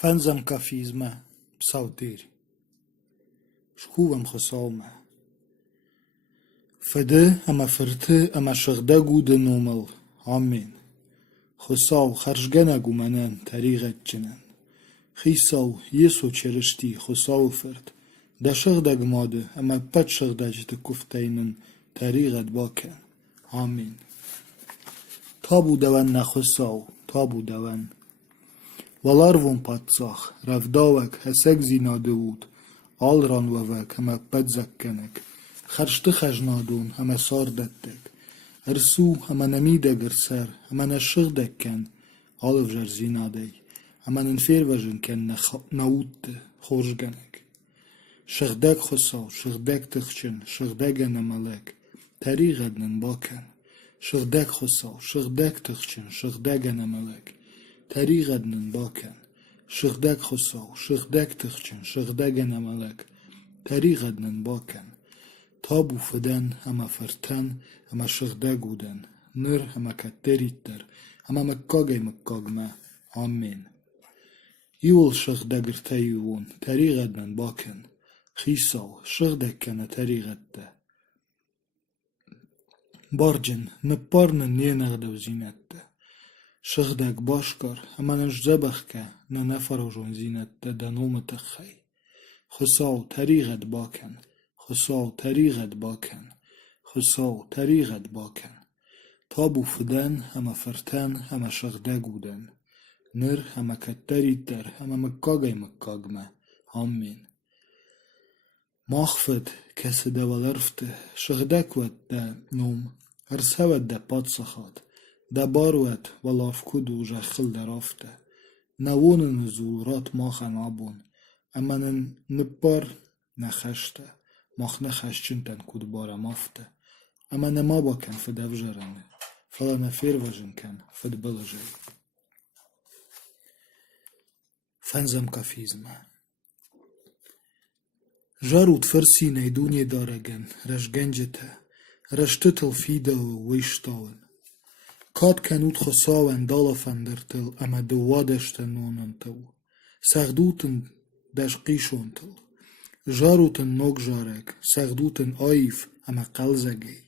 Fenzem kafizme psalteri. Shkuvem khosaume. Fede ama fırtı ama şıgdegu de numel. Amin. Khosav kharjgenagu menen tariqetçinen. Khisav yeso çerişti khosav fırt. Da şıgdeg madı ama pet şıgdecti kufteynin tariqet baken. Amin. Tabu deven ne khosav. Tabu deven. Valarvon patsach, ravdavek, hesek zinadevud, alran vavek, heme pedzekkenek, kharshti khajnadun, heme sardettek, ersu, heme nemideg ser, heme neshigdekken, alvjer zinadej, heme nenfervejenken naudte, khorjgenek. Shigdek khosav, shigdek tikhchin, shigdegen emelek, tarigednen baken, shigdek khosav, shigdek tikhchin, shigdegen emelek, tariqednin baken, shigdek khosav, shigdek tikhchin, shigdegen emelek, tariqednin baken, tabu fiden, hema firten, hema shigdeguden, nir hema katteritter, hema mekkagme, amin. Yul shigdegirteyuvun, tariqednin baken, khisav, shigdekkene tariqette. Barcin, nipparnin nienegdev zinette. شغدك باشكر اما نجزبخك ننفرجون زينت دنوم تخي خساو تريغت باكن خساو تريغت باكن خساو تريغت باكن تابو فدن هما فرتن هما شغدك بودن نر هما كتري تر هما مكاغمه آمين ماخفت كسي دولرفت شغدك ود دا نوم ارسوت دا پادسخات da barwet walafkudu jakhil derafte. Nawonen zulrat machen abun. Emanen nippar necheshte. Mach necheshchinten kudbara mafte. Emane mabaken fedevjerene. Falane firvajenken fedbelje. Fenzem kafizme. Jarut fersi neidunje daregen. Reshgenjete. Reshtitel fide weishtawen. Kad kenut khosawen dalafandertel ama dowadeshten nonantel. Sagduten dashqishontel. Jaruten nogjarek, sagduten aif ama qalzagey.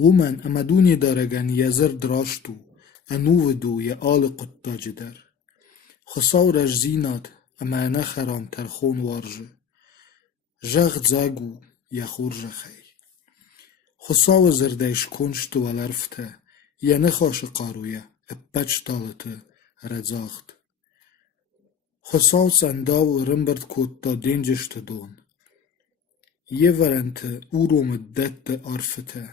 Lumen ama duni daregen yezer drashtu, anuvedu ye aliqut tajder. Khosaw rajzinat ama nacharam terkhon warje. Jagd zagu ye khurjekhay. Khosaw zerdesh kunshtu walarfte. Je nechashe qaruye, patchtalete, redzacht. Khosav sandav rimbert kot da dingeshte don. Je verente urom dette arfete.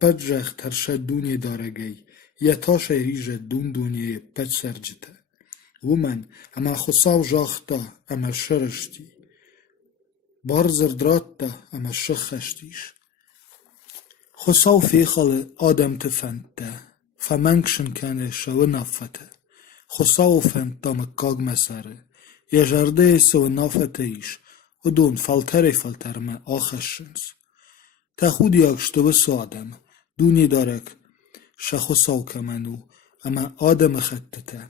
Patjacht hershe dunje daregei, je tashe rije dunje patserjete. Woman, ama khosav jachta, ama shereshti. Barzer dratta, ama shecheshtish. خساو فيخل آدم تفنته فمنكشن كان شو نفته خساو فنت مكاغ مسره يجرده سو نفتهيش ودون فلتر ما آخشنس تخود ياكشتو بس آدم دوني دارك شخصاو كمنو اما آدم خطته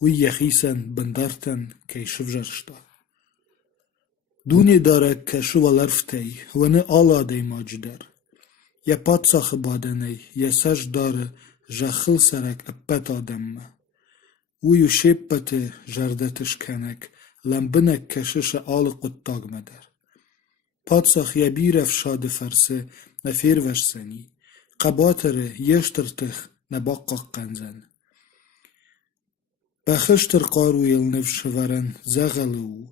ويخيسن بندرتن كي شفجرشتا دوني دارك كشو والرفتي ونه آلا دي ماجدر یه پادساخ بادنی یه سج داره جخل سرک اپت آدمه ویو شیپت جردتش کنک لنبنک کشش آل قطاق مدر پادساخ یه بیرف شاد فرسه نفیر وشسنی قباتره یشترتخ نباقاق قنزن بخشتر قارویل نفش ورن زغلو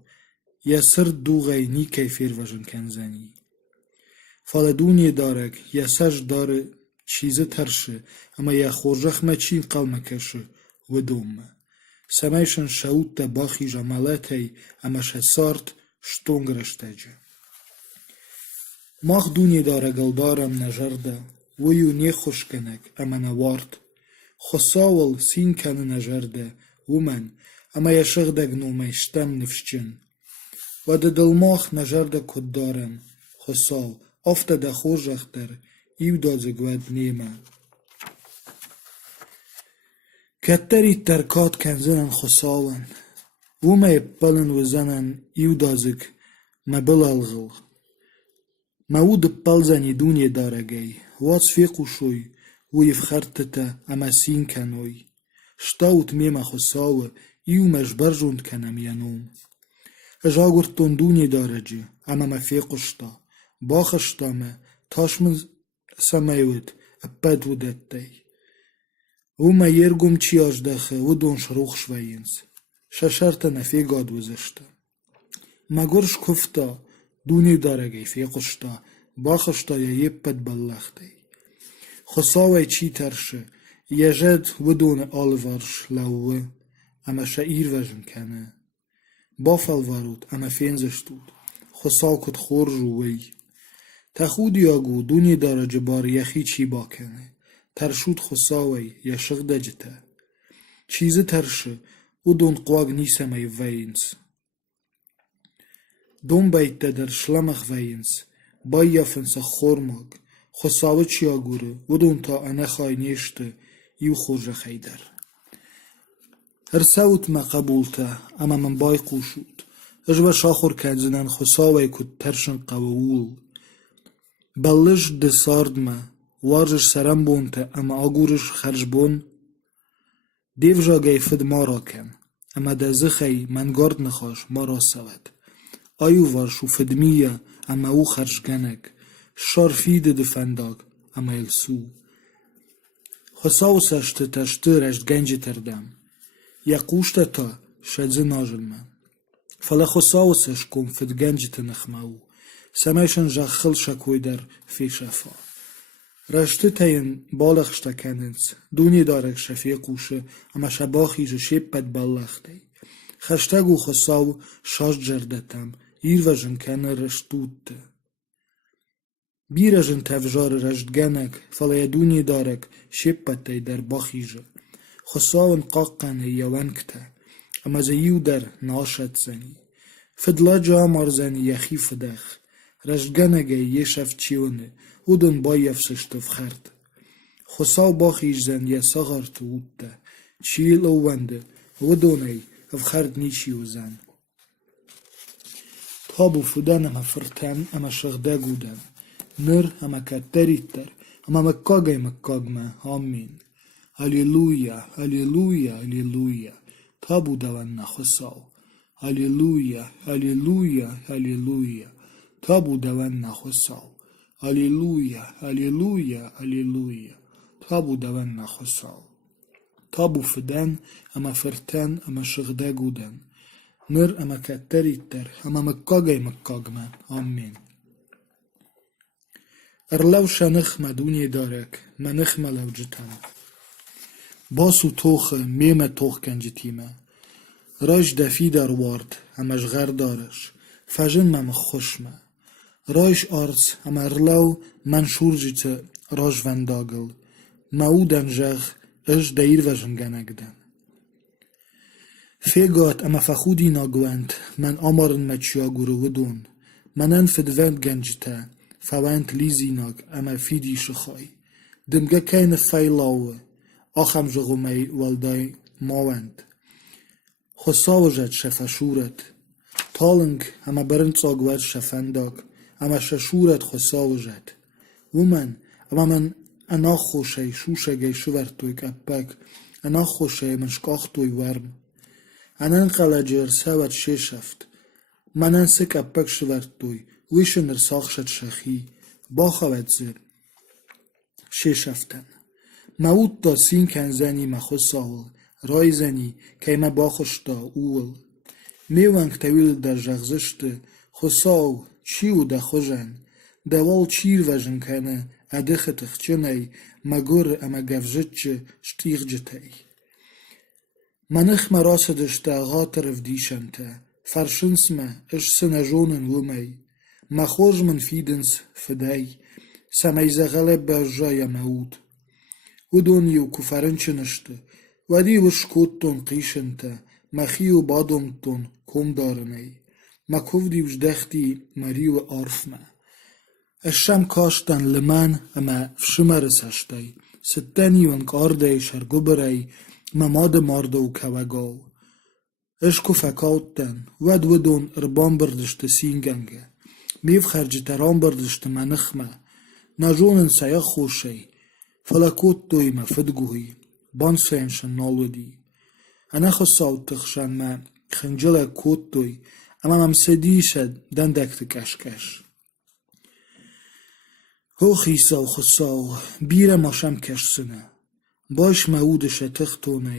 یه سر دوغی نی کیفیر وشن کنزنی فالدونی دارک یه سج داره چیزه ترشه اما یه خورجخ ما چین قلمه کشه و دومه سمیشن شاوت ده باخی جمالتی اما شه سارت شتونگرشته جه ماخ دونی داره گلدارم نجرده ویو نی خوش کنک اما نوارد خساول سین کنه نجرده ومن اما یه شغده گنومه شتم نفشچن و ده دلماخ نجرده کد دارم خساو افته ده خورجختر ایو دازه گوید نیمه کتری ترکات کنزنن خساون وما يبلن وزنن إيو دازك ما بلالغل ما ود بلزني دوني دارجي واس فيقو شوي ويفخرتتا أما سين كانوي شتاوت ميما خساوة إيو مجبرجوند كانم ينوم اجاغرتون دوني دارجي أما ما فيقو شتا باخشتا ما تاشمن سمايوت أباد ودتي وما يرجم تشياج دخه ودون شروخ شوينس ششرت نفي قاد وزشتا ما قرش كفتا دوني دارجي في قشتا باخشتا يبد بلختي خصاوي چي ترشه يجد ودون آلورش لوه اما شعير وجن كانه بافل ورود اما فينزشتود خصاو كد خور جووي تخود ياغو دوني دارج بار يخي چي باكنه ترشود خصاوي يشغ دجته چيزه ترشه ودون قواغ نيسمي وينس دون بيت در شلمخ وينس بايا فنس خورماغ خصاوه چياغوره ودون تا انا خاي نيشته يو خورج خيدر هرساوت ما قبولته اما من باي قوشود اجوا شاخور كنزنن خصاوه كد ترشن قوول بلش دسارد ما وارجش سرم بونته اما آگورش خرج بون دیو جا گیفد ما را کن اما ده خی من گارد نخواش ما را سود آیو وارشو فدمیه اما او خرج گنک شارفیده دفنداگ اما السو خساو سشت تشته رشت گنج تردم یا قوشت تا شدزه ناجل من فلا خساو سش کم فد گنج تنخماو سمایشن جاخل شکوی در فی شفا رشته تاین بالغشتا کننس دونی دارک شفی قوشه اما شباخی جو شیب بد بالغتی خشتگو خساو شاش جردتم ایر و جن کنه رشتود بیر جن تفجار رشت گنک فلا دونی دارک شیب بدتی در باخی جو خساون قاقنه یوانکته اما زیو در ناشد زنی فدلا جا مارزنی یخی فدخ رشتگنگه یه شف چیونه ودون بايف سشتف خرد خصاو باخيش زن يا صغرت ووتا چيل اوونده ودوني اف خرد نيشي وزن تابو فدان اما فرتن اما شغده گودن نر اما كتريتر اما مكاگي مكاگما آمين هللويا هللويا هللويا تابو دوان خصاو هللويا هللويا هللويا تابو دوان خصاو هللويا هللويا هللويا تابو دوان نخصاو تابو فدان اما فرتن اما شغده گودن نر اما كتريتر اما مكاگي مكاگما آمين ارلو شنخمه دوني دارك منخمه لو جتن باسو توخ ميمه توخ کنجتيمه راج دفي در وارد اما جغر دارش فجن مم خوشمه رايش آرس اما ارلو منشور جيته راج ونداغل ماودن جغ اج داير وجن گنگدن فيگات اما فخودي ناگوند من آمارن مچياگورو ودون منن فدوند گنجته فوند ليزي ناگ اما فيدي شخاي دمگه كين فيلاوه آخم جغو مي والداي ماوند خصاو جد شفشورت تالنگ اما برن صاگوات شفنداگ اما ششورت خصاو جد ومن اما من انا خوشي شوشگي شورتويك ابك انا خوشي من شكاختوي ورم انن قلجر سوت ششفت منن سك ابك شورتوي ويشن رساخشت شخي باخوت زر ششفتن موت دا سين کنزنی مخصاول رای زنی که ما باخشتا اول میوانگ تویل در جغزشت خصاو چیو دا خوژن دوال چیر وجن کنه ادخ تخچنی مگر اما گفجتچ شتیغ جتی منخ مراسدشتا غاطرف دیشنتا فرشنس ما اش سنجونن ومی مخوج من فیدنس فدای سمیزه غلب بجای موت ودونيو كفرنشنشته ودي وشكوتون قيشنته مخيو بادومتون كوم دارني مكوفدي وجدختي مريو آرفما الشم كاشتن لمن اما فشمر سشتي ستاني ونك آردي شرگو بري مماد ماردو كوغاو اشکو فکاوتن ود ودون اربان بردشت سینگنگه میف خرج تران بردشت منخمه نجونن سیا خوشی فلکوت دویمه فدگوهی بان سینشن نالودی انا خصاو تخشن ما خنجل کوت دوی اما ممسدیشد دندکت کشکش هو خیساو خصاو بیره ماشم کشسنه باش مودش تختونه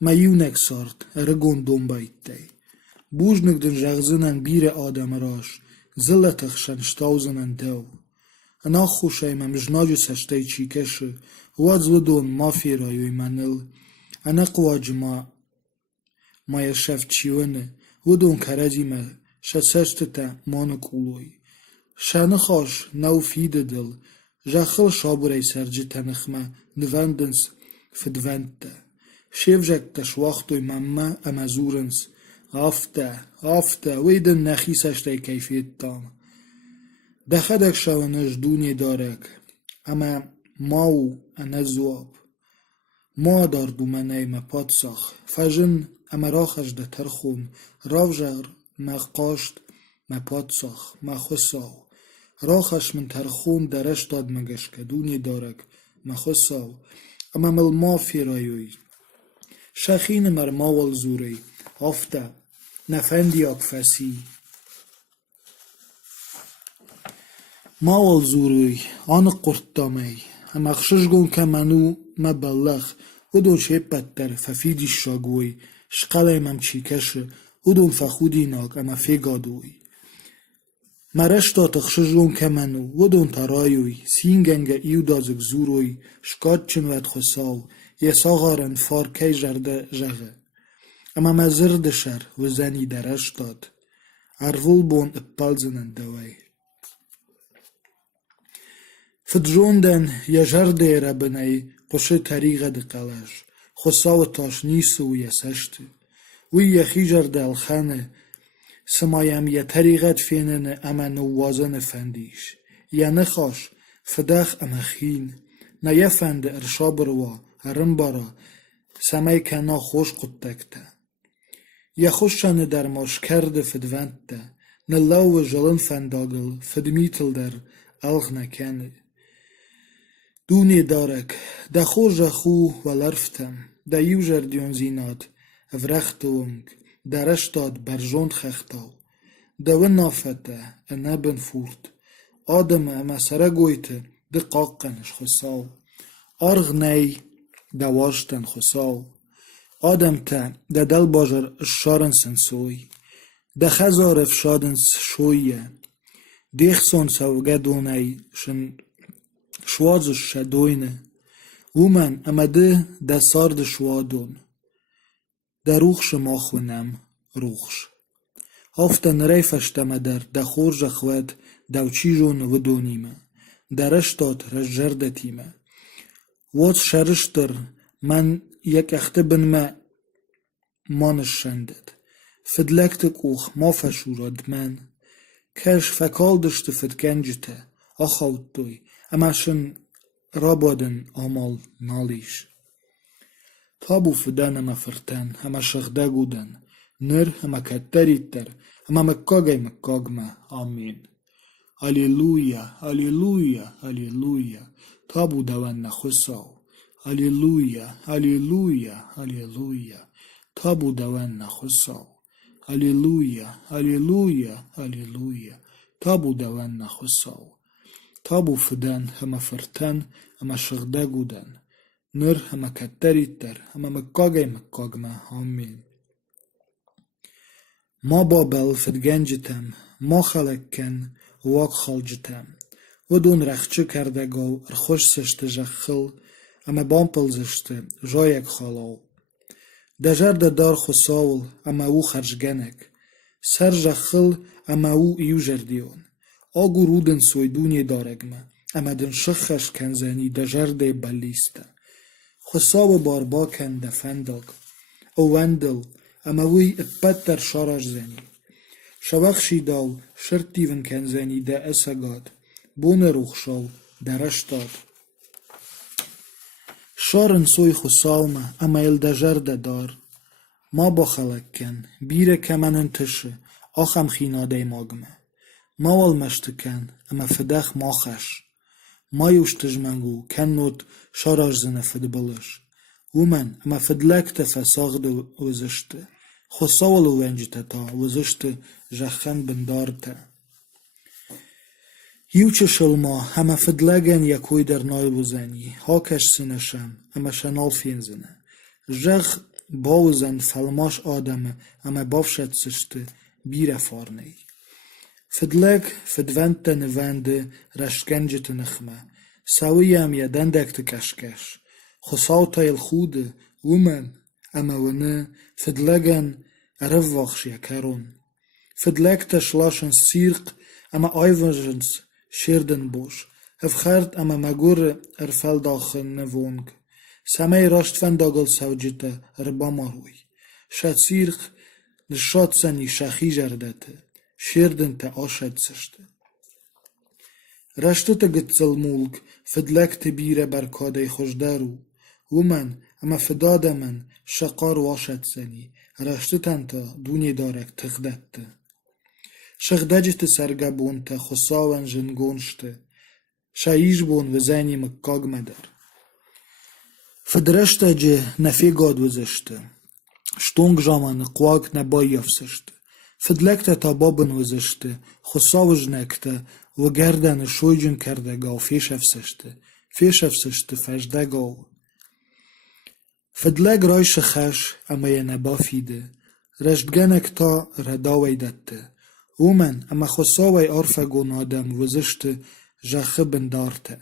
میونک سارت رگون دنبایت دی بوجنک دن جغزنن بیر آدم راش زله تخشن شتاوزنن دو انا خوشای ممجناجو سشتای چیکش وادز ودون مافی رایوی منل انا قواج ما یشف چیونه ودون کرجی ما شسشت تا مانک اولوی شانه خوش نو فیده دل جاخل شابوری سرجی تنخمه نواندنس فدونده شیفجک تشواختوی مما امازورنس آفته ویدن نخی سشتای کیفیت تام دخدک شوانش دونی دارک اما ماو انزواب ما دار دومنه ما پادساخ فجن اما راخش ده ترخون راوجر ما قاشت ما پادساخ ما خساو راخش من ترخون درش داد مگش که دونی دارک ما خساو اما مل ما فی رایوی شخین مر ماول زوری آفته نفندی اکفسی ماول زوری آن قرطامی اما اخششگون که منو مبلغ ودون شیپت در ففیدی شاگوی شقلای ممچیکش ودون فخودی ناک اما فیگادوی مرشتا تخششگون که منو ودون ترایوی سینگنگ ایو دازک زوروی شکاد چنوت خساو یه ساغارن فارکی جرده جغه اما مزرد شر و زنی درش داد ارول بون اپالزنن دوی فدجوندن یا جرده ربنی قشه طریقه دقلش خساو تاش نیسو و یسشت وی یخی جرده الخانه سمایم یه طریقت فینن اما نوازن فندیش یا نخاش فداخ اما خین نه یه فند ارشابروا هرم بارا سمای کنا خوش قدکته یا خوششانه در ماش کرده فدونده نلاو جلن فنداگل فدمیتل در الخ نکنه دونی دارک ده خوش خو و لرفتم ده یوجر دیون زیناد افرختونگ درش داد برجوند خختاو ده و نافته انبن فورت آدم اما سرگویته ده قاقنش خساو آرغ نی ده واشتن خساو آدم تا ده دل باجر شارن سنسوی ده خزار افشادن شویه دیخ سون سوگه دونی شن شوازش شدوینه ومن اما ده سارد شوادون ده روخش ما خونم روخش هافتن ریفشتم ده خورج خواد دوچی جون و دونیمه درشتاد رجردتیمه وات شرشتر من یک اخته بن ما مانش شندد فدلکتک اوخ ما فشورد من کش فکال دشت فدکنجته آخاوت دوی اما شن رابادن آمال نالیش تابو فدان اما فرتن اما شغده گودن نر اما کتریتر اما مکاگما آمین هلیلویا هلیلویا هلیلویا تابو دوان نخساو هلیلویا هلیلویا هلیلویا تابو دوان نخساو هلیلویا هلیلویا هلیلویا تابو دوان نخساو تابو فدان اما فرتن اما شغده گودن نر اما کتریتر اما مکاگما آمین ما بابل فدگنجتم ما خلقکن واق خالجتم ودون رخچه کرده گو ارخوش سشت جخل اما بامپل زشته جایک خالاو دجر دار خساول اما او خرجگنک سر جخل اما او ایو جردیون آگو رودن سویدونی دارگمه اما دن شخش کنزنی دجر ده بلیسته خساو باربا کن دفنداگ او وندل اما وی اپت در شارش زنی شوخشی داو شرطیون کنزنی ده اسگاد بون روخشاو درش داد شارن سوی خساومه اما ال دجر ده دار ما باخلکن بیره کمنن تشه آخم خیناده ماگمه ما والمشتکن اما فدخ ماخش ما یوشتجمنگو کن نوت شاراج زنه فد بلش ومن اما فدلکت فساغد وزشته خصاولو ونجته تا وزشته جخن بندارته یوچه شلما همه فدلگن یکوی در نای وزنی هاکش سنشم اما شنال فینزنه جخ باوزن فلماش آدمه اما بافشت سشته بیره فارنی فدلگ فدونت نونده رشکنجت نخمه سویم یدندکت کشکش خصاوتا الخوده ومن اما ونه فدلگن عرف واخش یکرون فدلگت شلاشن سیرق اما آیونجنس شیردن بوش افخرد اما مگور ارفل داخل نوونگ سمه راشت فنداگل سوجته ربا ماروی شد سیرق نشاد سنی شخی جردته شیردن تا آشد سشته رشته تا گتزل مولگ فدلگت بیره برکاده خوشدارو ومن اما فداده من شقار واشد سنی رشته تا دونی دارک تخدته شخدجت سرگبون تا خصاون جنگونشته شاییج بون وزنی مکاگ مدر فدرشته جه نفی گاد وزشته شتونگ جامان قواک نبایی افسشته فدلکت تا بابن وزشته خصاوج نکته و گردن شویجن کرده گاو فیش افسشته فجده گاو فدلگ رایش خش اما یه نبا فیده رشتگنک تا رداوی دته ومن اما خصاوی عرفه گون آدم وزشته جخه بندارته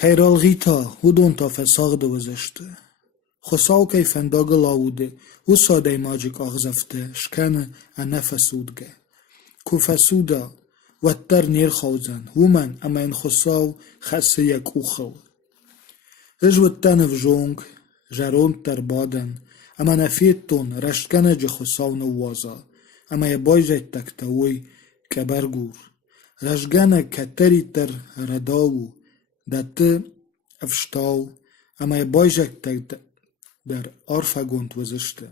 کیرالغی تا هودون تا فساغ دو وزشته خصاو کی فنداگل آوده و ساده ماجک آغزفته شکنه انه فسودگه کو فسودا وطر نیر خوزن ومن اما این خصاو خسه یک اوخو اجوتن و جونگ جرون تر بادن اما نفیتون رشتکنه جه خصاو نوازا اما یه بایجه تکتاوی کبرگور رشتکنه کتری تر رداو دته افشتاو اما یه بایجه تک در عرفه گوند وزشته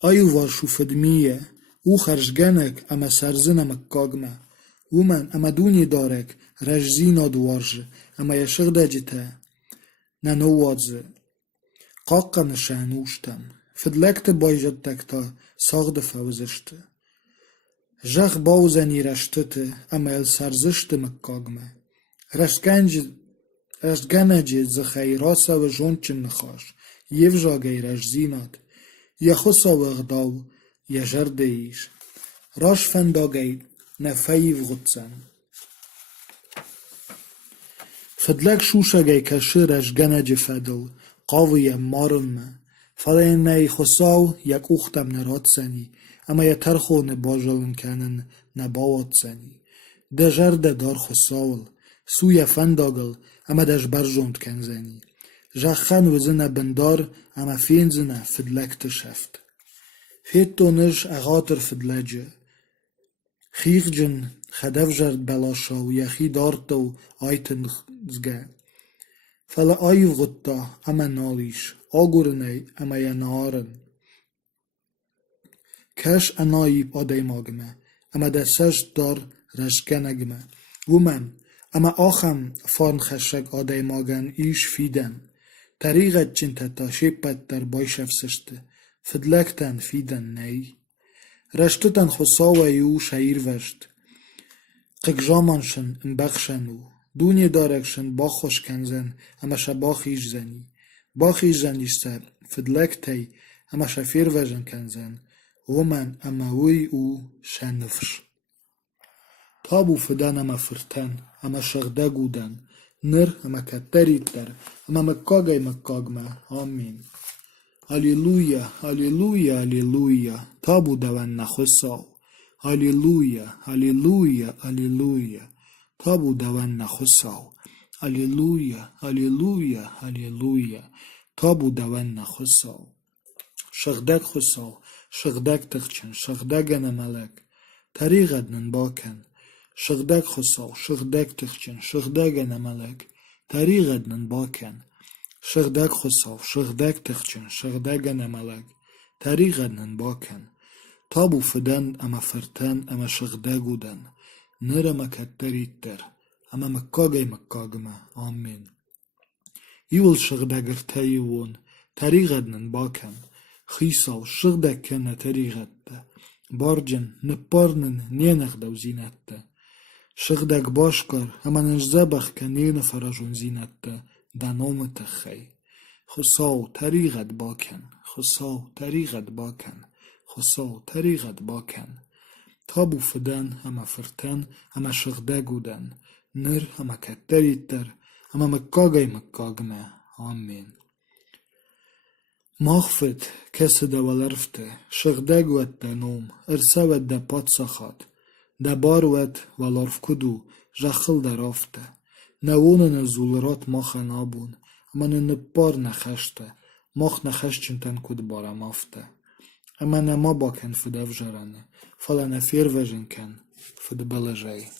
آیو وارشو فدمیه او خرجگنک اما سرزنه مکاگمه ومن اما دونی دارک رجزینا دوارجه اما یشغده جته ننوادزه قاقا نشانوشتم فدلکت بایجت تکتا ساغده فوزشته جخ باوزنی رشتته اما ال سرزشته مکاگمه رشتگنه جه زخی راسه و جونچن نخاش یو جاگه رجزینات یا خصا و اغداو یا جرده ایش راش فنداگه نفیو غدسن فدلک شوشگه کشه رشتگنه جه فدل قاوی مارنمه فلین نی خصاو یک اوختم نرات سنی اما یه ترخو نباجلن کنن نباوات سنی ده جرده دار خصاول سوی فنداگل اما دش برجوند کنزنی جخن وزنه بندار اما فینزنه فدلک تشفت فیتونش اغاتر فدلجه خیخ جن خدف جرد بلاشا و یخی دارتا و آیتن زگه فلا آیو غطا اما نالیش آگورنه اما یه نارن کش اناییب آده ماگمه اما دستش دار رشکنگمه ومن اما آخم فان خشک آده ماگن ایش فیدن طریقت چنت تا شیپت در بایش افسشته فدلکتن فیدن نی رشتتن خصاوه یو شایر وشت قک جامانشن ان بخشنو دونی دارکشن باخوش کنزن اما شباخیش زنی باخیش زنیشته فدلکتی اما شفیر وژن کنزن ومن اما وی او شنفش تابو فدن اما فرتن اما شغده گودن نر اما کتریت در اما مکاگای مکاگمه آمین هلیلویا هلیلویا هلیلویا تابو دوان نخصاو هلیلویا هلیلویا هلیلویا تابو دوان نخصاو هلیلویا هلیلویا هلیلویا تابو دوان نخصاو شغدک خصاو شغدک تخچن شغدگن ملک طریقت باکن شغدک خصاو شغدک تخچن شغدگن ملک طریقت باکن Шыхдак хосав, шыхдак тыхчын, шыхдаган амалак, таригаднын бакан. Табу фыдан ама фыртан, ама шыхдагудан. Ныр ама каттариттер, ама маккагай маккагма. Амин. Юл шыхдагыр тайуон, таригаднын бакан. Хисал шыхдаккана таригадта. Барджан ныпарнын ненагдав зинатта. Шыгдаг башкар, аманын забахка нена фаражун зинатта, даномы тахай. Хусау таригат бакан, хусау таригат бакан, хусау таригат бакан. Табу фыдан, ама фыртан, ама шыгдагудан, ныр ама каттариттар, ама маккагай маккагма. Амин. Махфет кесы даваларфте, шыгдагуат даном, ырсават да патсахат. Да барвет валарф куду, жахыл да рафта. Навонына зулрат маха набун, аманы ныппар нахашта, мах нахашчинтан куд барамафта. Амана ма бакен фыдав жараны, фалана фервеженкен фыд балажай.